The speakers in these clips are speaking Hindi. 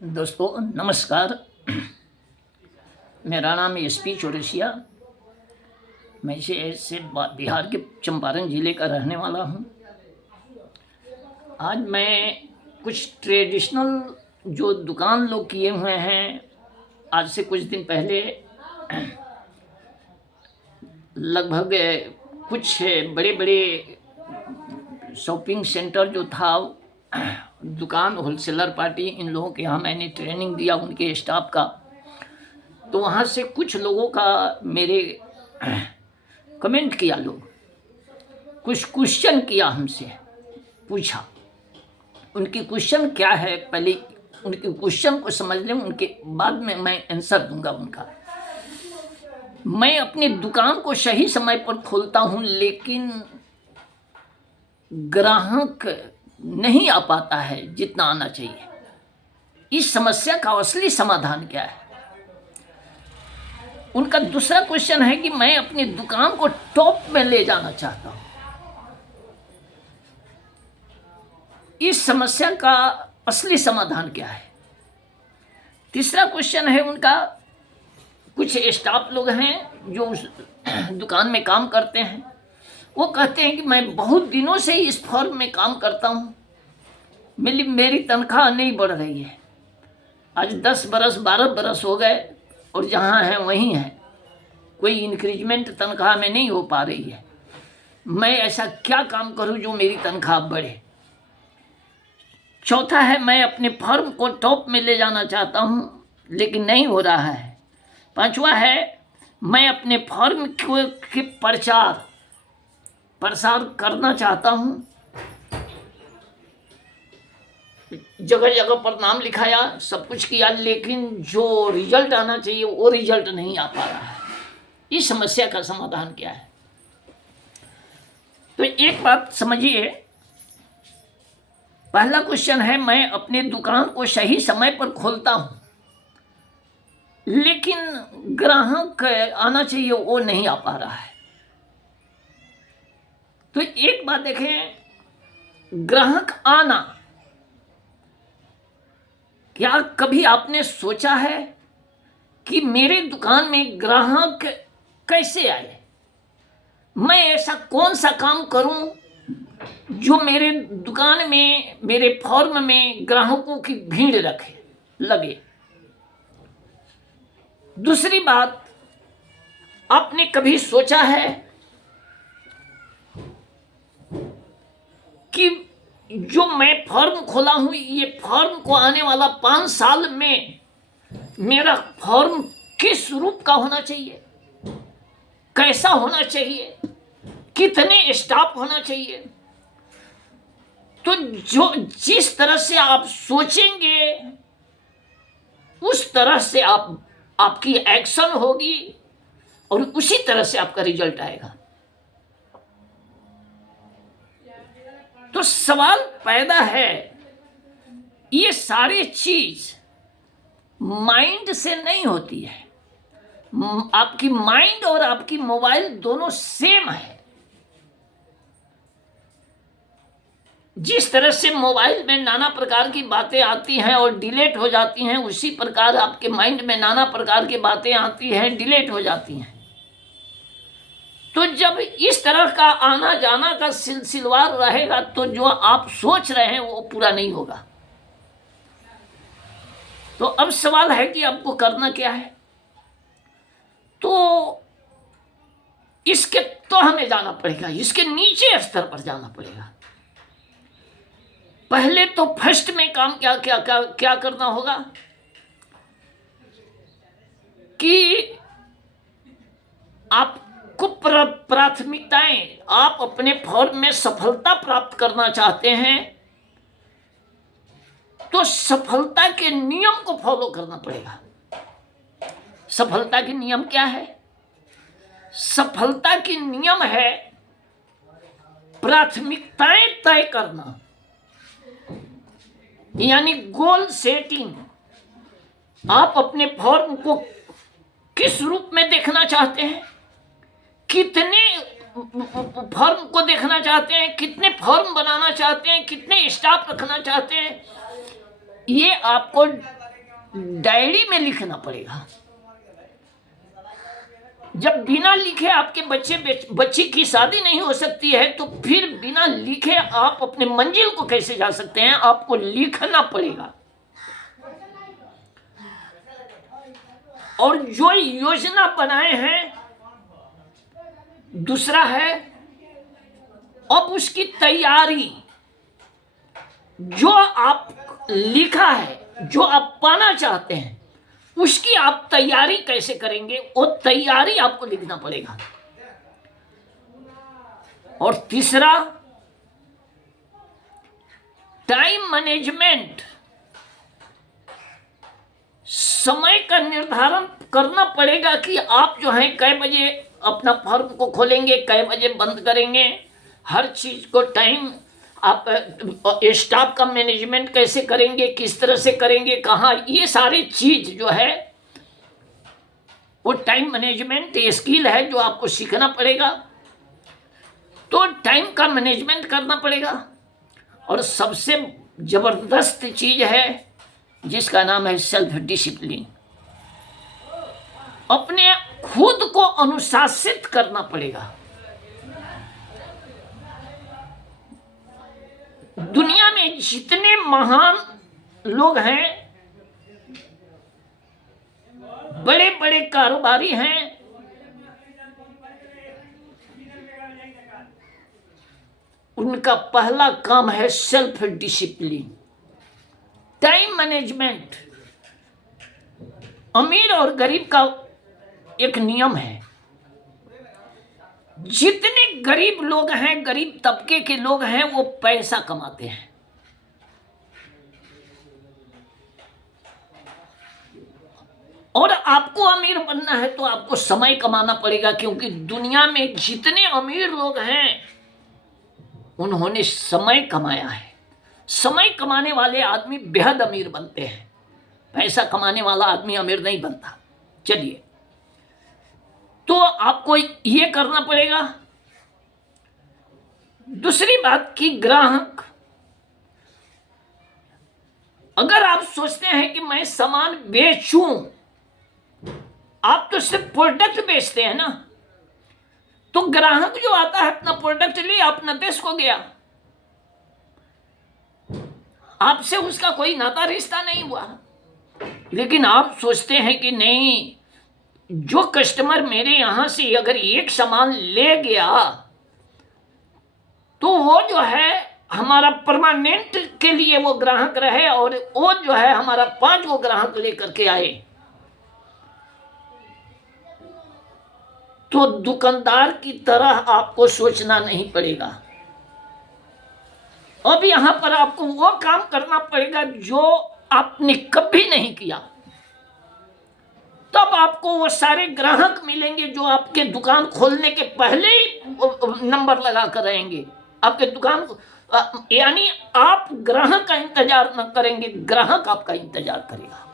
दोस्तों नमस्कार। मेरा नाम एसपी चौरसिया। मैं से बिहार के चंपारण ज़िले का रहने वाला हूँ। आज मैं कुछ ट्रेडिशनल जो दुकान लोग किए हुए हैं, आज से कुछ दिन पहले लगभग कुछ बड़े बड़े शॉपिंग सेंटर जो था, दुकान होलसेलर पार्टी, इन लोगों के यहाँ मैंने ट्रेनिंग दिया उनके स्टाफ का। तो वहाँ से कुछ लोगों का मेरे कमेंट किया, लोग कुछ क्वेश्चन किया, हमसे पूछा। उनकी क्वेश्चन क्या है, पहले उनके क्वेश्चन को समझ लें, उनके बाद में मैं आंसर दूंगा उनका। मैं अपनी दुकान को सही समय पर खोलता हूँ, लेकिन ग्राहक नहीं आ पाता है जितना आना चाहिए। इस समस्या का असली समाधान क्या है? उनका दूसरा क्वेश्चन है कि मैं अपनी दुकान को टॉप में ले जाना चाहता हूं। इस समस्या का असली समाधान क्या है? तीसरा क्वेश्चन है उनका, कुछ स्टाफ लोग हैं जो उस दुकान में काम करते हैं, वो कहते हैं कि मैं बहुत दिनों से इस फर्म में काम करता हूं, मेरी तनख्वाह नहीं बढ़ रही है। आज 10 बरस 12 बरस हो गए और जहाँ है वहीं है, कोई इंक्रीजमेंट तनख्वाह में नहीं हो पा रही है। मैं ऐसा क्या काम करूं जो मेरी तनख्वाह बढ़े? चौथा है, मैं अपने फर्म को टॉप में ले जाना चाहता हूं, लेकिन नहीं हो रहा है। पांचवा है, मैं अपने फर्म के प्रसार करना चाहता हूं, जगह जगह पर नाम लिखाया, सब कुछ किया, लेकिन जो रिजल्ट आना चाहिए वो रिजल्ट नहीं आ पा रहा है। इस समस्या का समाधान क्या है? तो एक बात समझिए, पहला क्वेश्चन है, मैं अपनी दुकान को सही समय पर खोलता हूं, लेकिन ग्राहक आना चाहिए वो नहीं आ पा रहा है। तो एक बात देखें, ग्राहक आना, क्या कभी आपने सोचा है कि मेरे दुकान में ग्राहक कैसे आए? मैं ऐसा कौन सा काम करूं जो मेरे दुकान में, मेरे फर्म में ग्राहकों की भीड़ लगे। दूसरी बात, आपने कभी सोचा है कि जो मैं फर्म खोला हूं, ये फर्म को आने वाला 5 साल में मेरा फर्म किस रूप का होना चाहिए, कैसा होना चाहिए, कितने स्टाफ होना चाहिए? तो जो जिस तरह से आप सोचेंगे उस तरह से आपकी एक्शन होगी और उसी तरह से आपका रिजल्ट आएगा। तो सवाल पैदा है, ये सारी चीज माइंड से नहीं होती है। आपकी माइंड और आपकी मोबाइल दोनों सेम है। जिस तरह से मोबाइल में नाना प्रकार की बातें आती हैं और डिलीट हो जाती हैं, उसी प्रकार आपके माइंड में नाना प्रकार की बातें आती हैं, डिलीट हो जाती हैं। तो जब इस तरह का आना जाना का सिलसिलेवार रहेगा, तो जो आप सोच रहे हैं वो पूरा नहीं होगा। तो अब सवाल है कि आपको करना क्या है? तो इसके तो हमें जाना पड़ेगा, इसके नीचे स्तर पर जाना पड़ेगा। पहले तो फर्स्ट में काम क्या करना होगा कि आपको प्राथमिकताएं, आप अपने फर्म में सफलता प्राप्त करना चाहते हैं, तो सफलता के नियम को फॉलो करना पड़ेगा। सफलता के नियम क्या है? सफलता की नियम है प्राथमिकताएं तय करना, यानी गोल सेटिंग। आप अपने फर्म को किस रूप में देखना चाहते हैं, कितने फर्म को देखना चाहते हैं, कितने फर्म बनाना चाहते हैं, कितने स्टाफ रखना चाहते हैं, ये आपको डायरी में लिखना पड़ेगा। जब बिना लिखे आपके बच्चे की शादी नहीं हो सकती है, तो फिर बिना लिखे आप अपने मंजिल को कैसे जा सकते हैं? आपको लिखना पड़ेगा। और जो योजना बनाए हैं, दूसरा है अब उसकी तैयारी। जो आप लिखा है, जो आप पाना चाहते हैं, उसकी आप तैयारी कैसे करेंगे, वो तैयारी आपको लिखना पड़ेगा। और तीसरा, टाइम मैनेजमेंट। समय का निर्धारण करना पड़ेगा कि आप जो है कै बजे अपना फर्म को खोलेंगे, कै बजे बंद करेंगे। हर चीज को टाइम, आप स्टाफ का मैनेजमेंट कैसे करेंगे, किस तरह से करेंगे, कहाँ, ये सारी चीज जो है वो टाइम मैनेजमेंट स्किल है जो आपको सीखना पड़ेगा। तो टाइम का मैनेजमेंट करना पड़ेगा। और सबसे जबरदस्त चीज है जिसका नाम है सेल्फ डिसिप्लिन। अपने खुद को अनुशासित करना पड़ेगा। दुनिया में जितने महान लोग हैं, बड़े बड़े कारोबारी हैं, उनका पहला काम है सेल्फ डिसिप्लिन, टाइम मैनेजमेंट। अमीर और गरीब का एक नियम है। जितने गरीब लोग हैं, गरीब तबके के लोग हैं, वो पैसा कमाते हैं। और आपको अमीर बनना है तो आपको समय कमाना पड़ेगा, क्योंकि दुनिया में जितने अमीर लोग हैं उन्होंने समय कमाया है। समय कमाने वाले आदमी बेहद अमीर बनते हैं, पैसा कमाने वाला आदमी अमीर नहीं बनता। चलिए, तो आपको ये करना पड़ेगा। दूसरी बात कि ग्राहक, अगर आप सोचते हैं कि मैं सामान बेचूं, आप तो सिर्फ प्रोडक्ट बेचते हैं ना, तो ग्राहक जो आता है अपना प्रोडक्ट ले, अपना देश को गया, आपसे उसका कोई नाता रिश्ता नहीं हुआ। लेकिन आप सोचते हैं कि नहीं, जो कस्टमर मेरे यहां से अगर एक सामान ले गया तो वो जो है हमारा परमानेंट के लिए वो ग्राहक रहे, और वो जो है हमारा 5 वो ग्राहक लेकर के आए। तो दुकानदार की तरह आपको सोचना नहीं पड़ेगा। अब यहां पर आपको वो काम करना पड़ेगा जो आपने कभी नहीं किया। तब आपको वो सारे ग्राहक मिलेंगे जो आपके दुकान खोलने के पहले ही नंबर लगा कर रहेंगे आपके दुकान को। यानी आप ग्राहक का इंतजार न करेंगे, ग्राहक आपका इंतजार करेगा।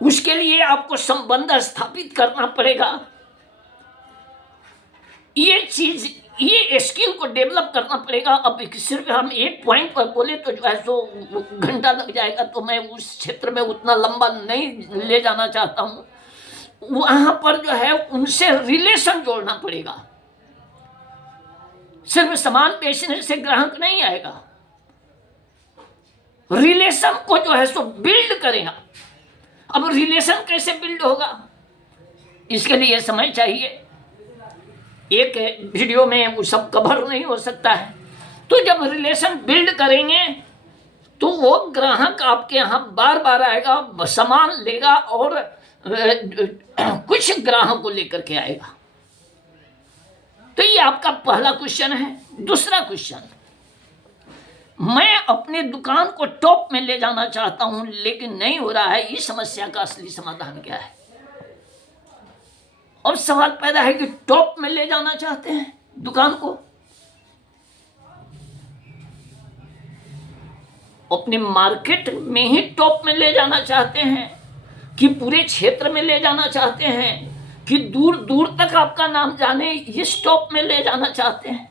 उसके लिए आपको संबंध स्थापित करना पड़ेगा। ये चीज, ये स्किल को डेवलप करना पड़ेगा। अब सिर्फ हम एक पॉइंट पर बोले तो जो है सो घंटा लग जाएगा, तो मैं उस क्षेत्र में उतना लंबा नहीं ले जाना चाहता हूं। वहां पर जो है उनसे रिलेशन जोड़ना पड़ेगा। सिर्फ सामान बेचने से ग्राहक नहीं आएगा, रिलेशन को जो है सो बिल्ड करेगा। अब रिलेशन कैसे बिल्ड होगा, इसके लिए समय चाहिए। एक वीडियो में वो सब कवर नहीं हो सकता है। तो जब रिलेशन बिल्ड करेंगे तो वो ग्राहक आपके यहाँ बार बार आएगा, सामान लेगा और कुछ ग्राहक को लेकर के आएगा। तो ये आपका पहला क्वेश्चन है। दूसरा क्वेश्चन, मैं अपने दुकान को टॉप में ले जाना चाहता हूं लेकिन नहीं हो रहा है, इस समस्या का असली समाधान क्या है? अब सवाल पैदा है कि टॉप में ले जाना चाहते हैं दुकान को, अपने मार्केट में ही टॉप में ले जाना चाहते हैं, कि पूरे क्षेत्र में ले जाना चाहते हैं, कि दूर दूर तक आपका नाम जाने, इस टॉप में ले जाना चाहते हैं?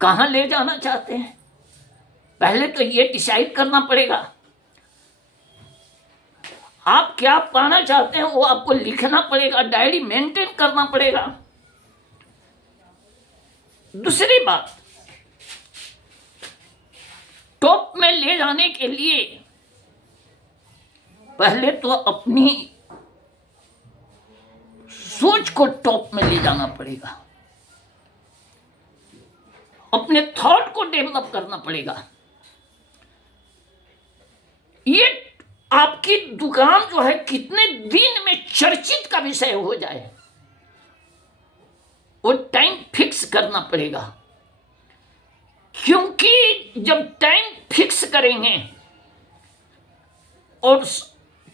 कहां ले जाना चाहते हैं? पहले तो ये डिसाइड करना पड़ेगा। आप क्या पाना चाहते हैं वो आपको लिखना पड़ेगा, डायरी मेंटेन करना पड़ेगा। दूसरी बात, टॉप में ले जाने के लिए पहले तो अपनी सोच को टॉप में ले जाना पड़ेगा, अपने थॉट को डेवलप करना पड़ेगा। ये आपकी दुकान जो है कितने दिन में चर्चित का विषय हो जाए, वो टाइम फिक्स करना पड़ेगा। क्योंकि जब टाइम फिक्स करेंगे और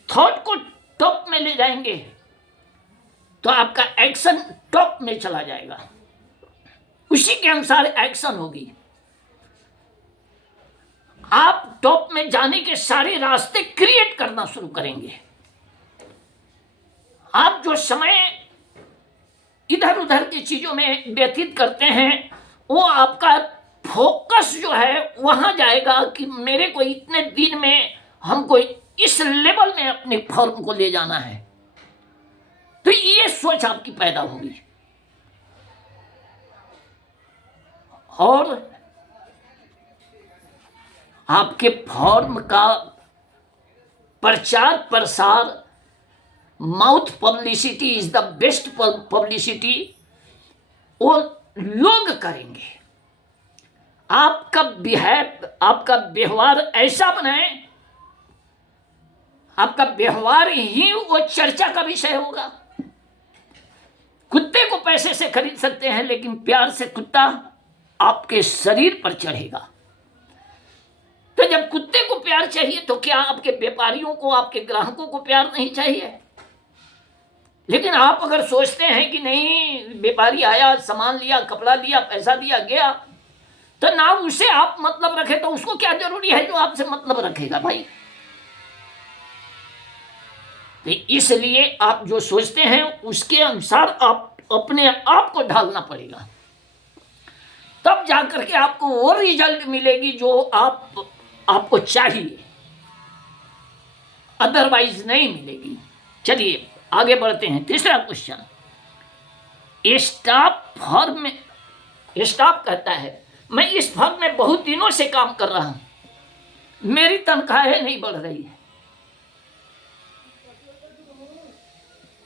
थॉट को टॉप में ले जाएंगे तो आपका एक्शन टॉप में चला जाएगा, उसी के अनुसार एक्शन होगी। आप टॉप में जाने के सारे रास्ते क्रिएट करना शुरू करेंगे। आप जो समय इधर उधर की चीजों में व्यतीत करते हैं वो आपका फोकस जो है वहां जाएगा कि मेरे को इतने दिन में हमको इस लेवल में अपने फॉर्म को ले जाना है, तो ये सोच आपकी पैदा होगी। और आपके फॉर्म का प्रचार प्रसार, mouth publicity is the best publicity, वो लोग करेंगे। आपका व्यवहार ऐसा बनाए, आपका व्यवहार ही वो चर्चा का विषय होगा। कुत्ते को पैसे से खरीद सकते हैं लेकिन प्यार से कुत्ता आपके शरीर पर चढ़ेगा। तो जब कुत्ते को प्यार चाहिए तो क्या आपके व्यापारियों को, आपके ग्राहकों को प्यार नहीं चाहिए? लेकिन आप अगर सोचते हैं कि नहीं, व्यापारी आया, सामान लिया, कपड़ा दिया, पैसा दिया, गया, तो ना उसे आप मतलब रखे तो उसको क्या जरूरी है जो आपसे मतलब रखेगा भाई। तो इसलिए आप जो सोचते हैं उसके अनुसार आप अपने आप को ढालना पड़ेगा, तब जाकर के आपको वो रिजल्ट मिलेगी जो आपको चाहिए, अदरवाइज नहीं मिलेगी। चलिए आगे बढ़ते हैं। तीसरा क्वेश्चन, स्टाफ कहता है मैं इस फर्म में बहुत दिनों से काम कर रहा हूं, मेरी तनख्वाहें नहीं बढ़ रही है।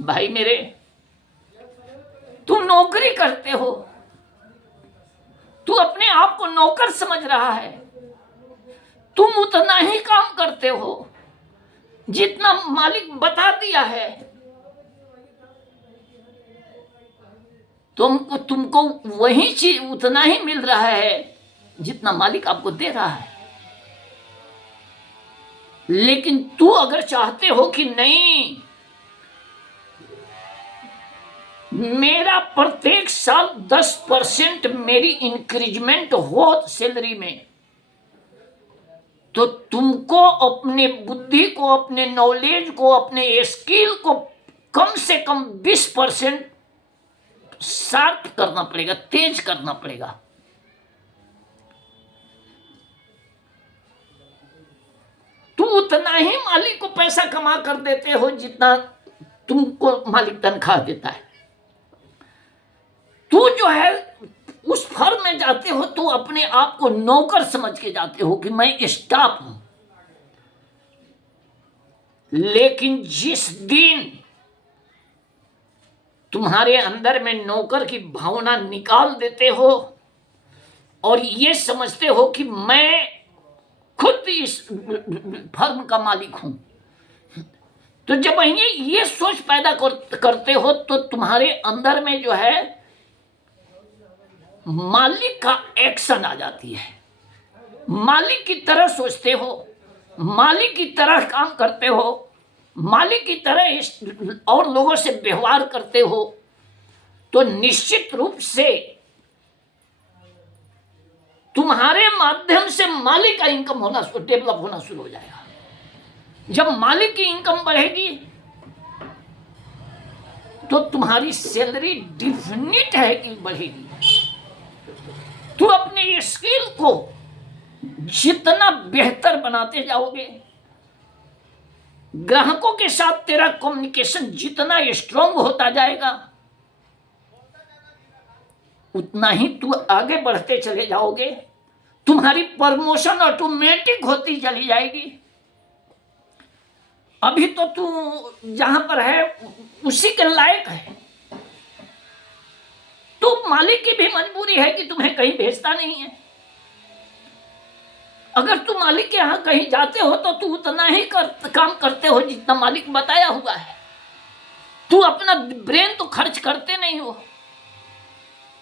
भाई मेरे, तुम नौकरी करते हो, तू अपने आप को नौकर समझ रहा है, तुम उतना ही काम करते हो जितना मालिक बता दिया है। तुमको वही चीज उतना ही मिल रहा है जितना मालिक आपको दे रहा है। लेकिन तू अगर चाहते हो कि नहीं, मेरा प्रत्येक साल 10% मेरी इंक्रीजमेंट हो सैलरी में, तो तुमको अपने बुद्धि को, अपने नॉलेज को, अपने स्किल को कम से कम 20% शार्प करना पड़ेगा, तेज करना पड़ेगा। तू उतना ही मालिक को पैसा कमा कर देते हो जितना तुमको मालिक तनख्वाह देता है। तू जो है उस फर्म में जाते हो तो अपने आप को नौकर समझ के जाते हो कि मैं स्टाफ हूं। लेकिन जिस दिन तुम्हारे अंदर में नौकर की भावना निकाल देते हो और ये समझते हो कि मैं खुद इस फर्म का मालिक हूं, तो जब ये सोच पैदा करते हो तो तुम्हारे अंदर में जो है मालिक का एक्शन आ जाती है। मालिक की तरह सोचते हो, मालिक की तरह काम करते हो, मालिक की तरह और लोगों से व्यवहार करते हो, तो निश्चित रूप से तुम्हारे माध्यम से मालिक का इनकम डेवलप होना शुरू हो जाएगा। जब मालिक की इनकम बढ़ेगी तो तुम्हारी सैलरी डिफिनिट है कि बढ़ेगी। तू अपने स्किल को जितना बेहतर बनाते जाओगे, ग्राहकों के साथ तेरा कम्युनिकेशन जितना स्ट्रांग होता जाएगा, उतना ही तू आगे बढ़ते चले जाओगे। तुम्हारी प्रमोशन ऑटोमेटिक होती चली जाएगी। अभी तो तू जहां पर है उसी के लायक है, तो मालिक की भी मजबूरी है कि तुम्हें कहीं भेजता नहीं है। अगर तू मालिक के यहाँ कहीं जाते हो तो तू उतना ही काम करते हो जितना मालिक बताया हुआ है। तू अपना ब्रेन तो खर्च करते नहीं हो।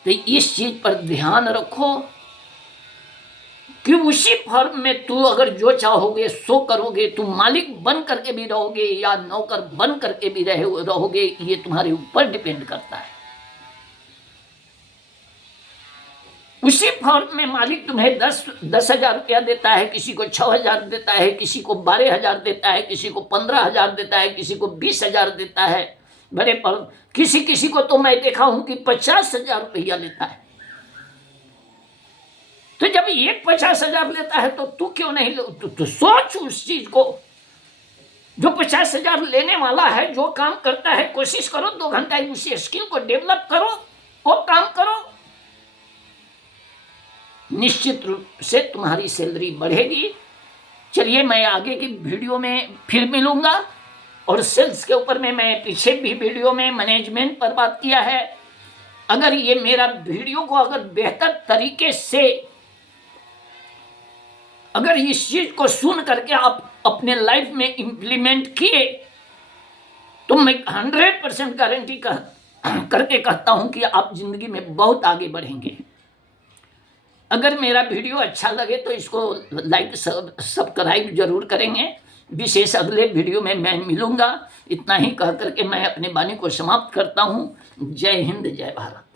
तो इस चीज पर ध्यान रखो कि उसी फर्म में तू अगर जो चाहोगे सो करोगे। तू मालिक बन करके भी रहोगे या नौकर बन करके भी रहोगे, ये तुम्हारे ऊपर डिपेंड करता है। उसी फर्म में मालिक तुम्हें 10,000 रुपया देता है, किसी को 6,000 देता है, किसी को 12,000 देता है, किसी को 15,000 देता है, किसी को 20,000 देता है। बड़े पर किसी को तो मैं देखा हूं कि 50,000 रुपया लेता है। तो जब एक 50,000 लेता है तो तू क्यों नहीं तो सोच उस चीज को। जो 50,000 लेने वाला है, जो काम करता है, कोशिश करो 2 घंटा उसी स्किल को डेवलप करो, वो काम करो। निश्चित रूप से तुम्हारी सैलरी बढ़ेगी। चलिए, मैं आगे की वीडियो में फिर मिलूंगा। और सेल्स के ऊपर में मैं पीछे भी वीडियो में मैनेजमेंट पर बात किया है। अगर ये मेरा वीडियो को अगर बेहतर तरीके से अगर इस चीज को सुन करके आप अपने लाइफ में इम्प्लीमेंट किए तो मैं 100% गारंटी करके कहता हूं कि आप जिंदगी में बहुत आगे बढ़ेंगे। अगर मेरा वीडियो अच्छा लगे तो इसको लाइक सब्सक्राइब जरूर करेंगे। विशेष अगले वीडियो में मैं मिलूंगा। इतना ही कह करके मैं अपने वाणी को समाप्त करता हूं। जय हिंद, जय भारत।